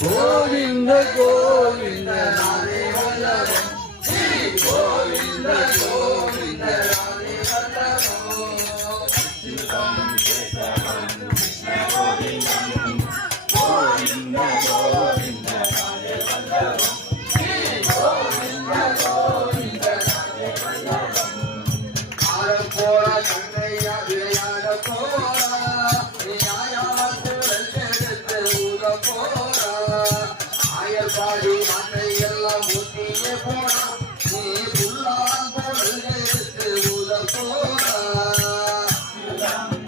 கோவிந்த கோவிந்த ராதே வல்லபம் ஸ்ரீ கோவிந்த கோவிந்த ராதே வல்லபம் சிவம் கேசவம் கிருஷ்ண கோவிந்தம் கோவிந்த கோவிந்த ராதே வல்லபம் ஸ்ரீ கோவிந்த கோவிந்த ராதே வல்லபம் ஆரப்போர கண்ணையா விளையாட போரா நியாயத்து வெள்ளெடுத்து ஊத போரா ஆயர்பாடி மண்ணை எல்லாம் ஊத்தியே போனா நீ புல்லான் போல் எடுத்து ஊத போரா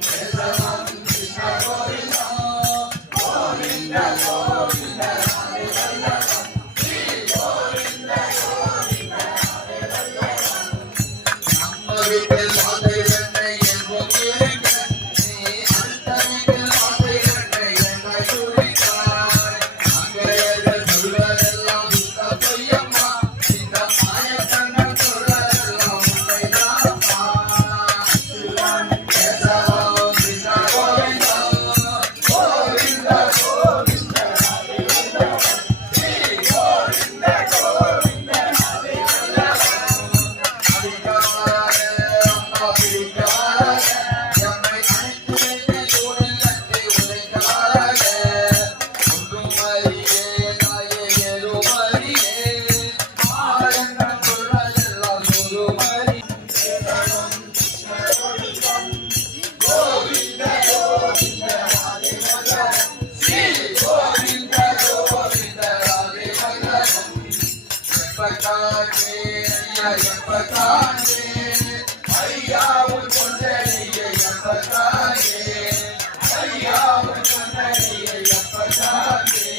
கேசவம் கிருஷ்ண கோவிந்தம் கோவிந்த கோவிந்த ராதே வல்லபம் ஸ்ரீ கோவிந்த கோவிந்த ராதே வல்லபம் நம்ம வீட்டில் வாசை வெண்ணை என்போம் இருக்க நீ அடுத்த வீட்டில் வாசை வெண்ணை என்ன குடித்தாய் அங்கையர்கள் சொல்வதெல்லாம் சுத்த பொய்யம்மா இந்த மாயக்கண்ணன் சொல்வதெல்லாம் உண்மைதாம்மா கேசவம் கிருஷ்ண கோவிந்தம் கோவிந்த கோவிந்த ராதே வல்லபம் ஸ்ரீ கோவிந்த கோவிந்த ராதே வல்லபம் அடிக்காரே அம்மா பிடிக்காரே எம்மை அணைத்து வைத்து தூணில் கட்டி உதைக்காரே ஒன்றும் அறியே நாயே ஏதும் அறியே ஆயங்கள் சொல்வதெல்லாம் சொல்லும் அறி கேசவம் கிருஷ்ண கோவிந்தம் கோவிந்த கோவிந்த ராதே வல்லபம் ஸ்ரீ கோவிந்த கோவிந்த ராதே வல்லபம் எப்பக்காண்டே ஐயா எப்பக்காண்டே ஐயா உன் கொண்டடியை எப்பக்காண்டே ஐயா உன் கொண்டடியை எப்பக்காண்டே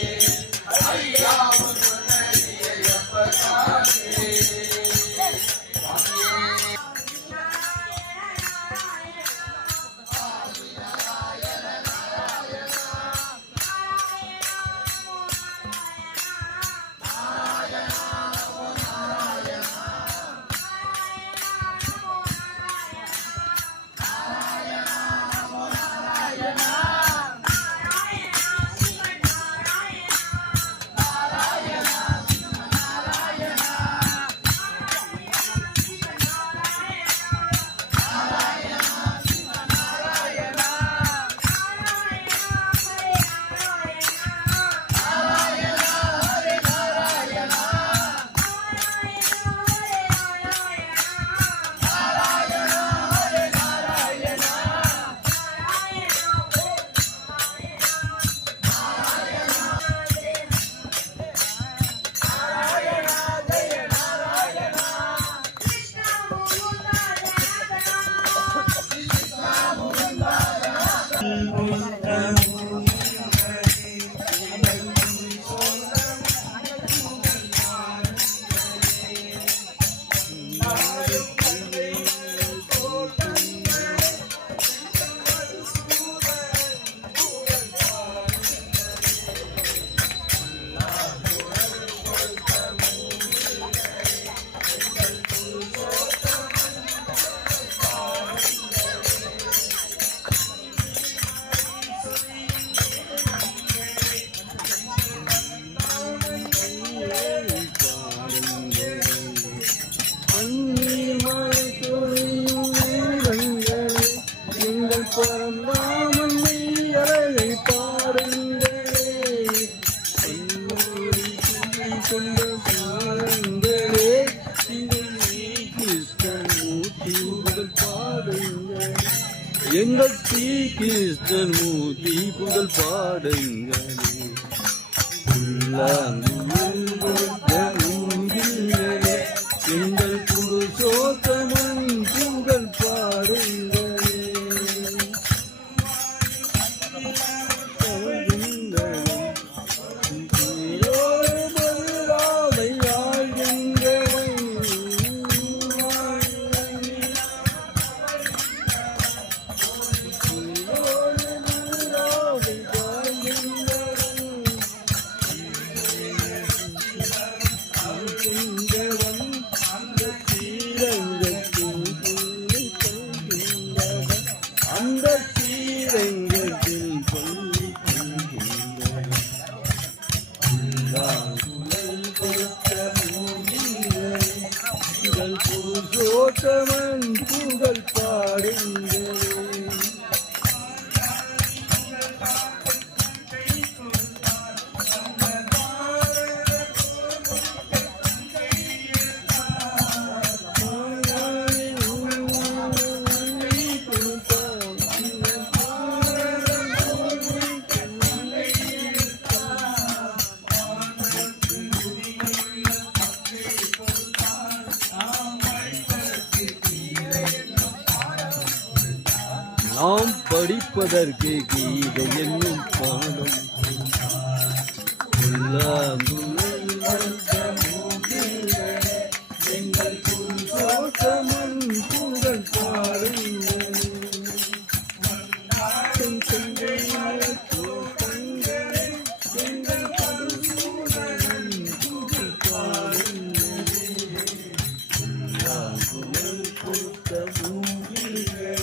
ஐயா உன் கொண்டடியை எப்பக்காண்டே எங்கள் ஸ்ரீ கிருஷ்ணன் மூர்த்தி புகழ் பாடுங்களே எங்கள் புருஷோத்தமன் புகழ் பாடுங்களே புல்லாங்குழல் கொடுத்த மூங்கிலே உங்கள் புருஷோத்தமன் புகழ் பாடுங்களே. நாம் படிப்பதற்கு கீதை என்னும் பாடம் புல்லாங்குழல் வந்த மூங்கிலே எங்கள் புருஷோத்தமன் புகழ் பாடுங்கள். எங்கள் புருஷோத்தமன் புகழ் பாடுங்கள். புல்லாங்குழல் கொடுத்த மூங்கிலே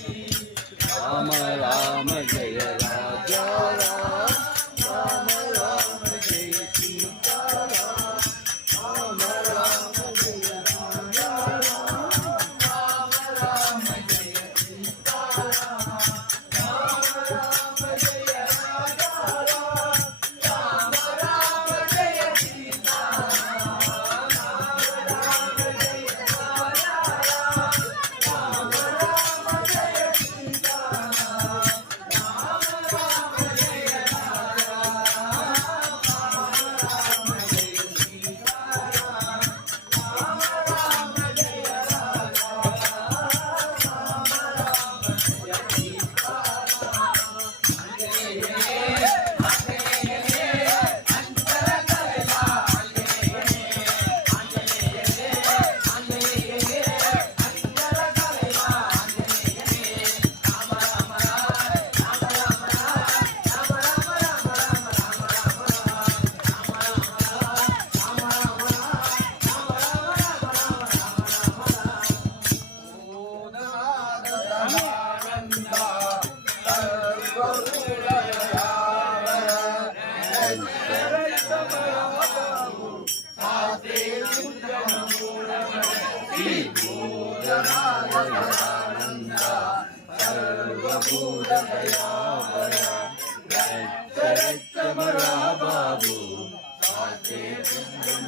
राम राम जय राजा राम, राम राम जय सीता राम, राम राम जय राजा राम, राम राम जय सीता राम, राम राम जय राजा राम, राम राम जय सीता राम, राम राम जय राजा राम, राम राम जय सीता राम, राम राम जय राजा बाबू साथे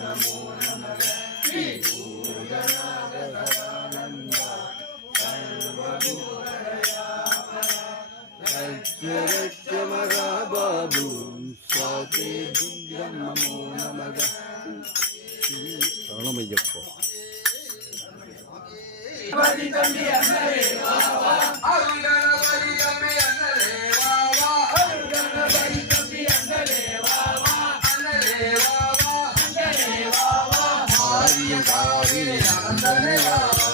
नमो नमः श्री भूतनाथ बाबू साथे नमो नमः शरणमय्यप्पा बलि तंबी अन्नरे बाबा अरुगण बलि तंबी अन्नरे बाबा अरुगण बलि तंबी अन्नरे बाबा अन्नरे बाबा अन्नरे बाबा हरिय काविरे अन्नरे बाबा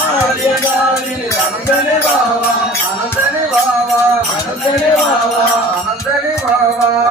हरिय काविरे अन्नरे बाबा आनंदने बाबा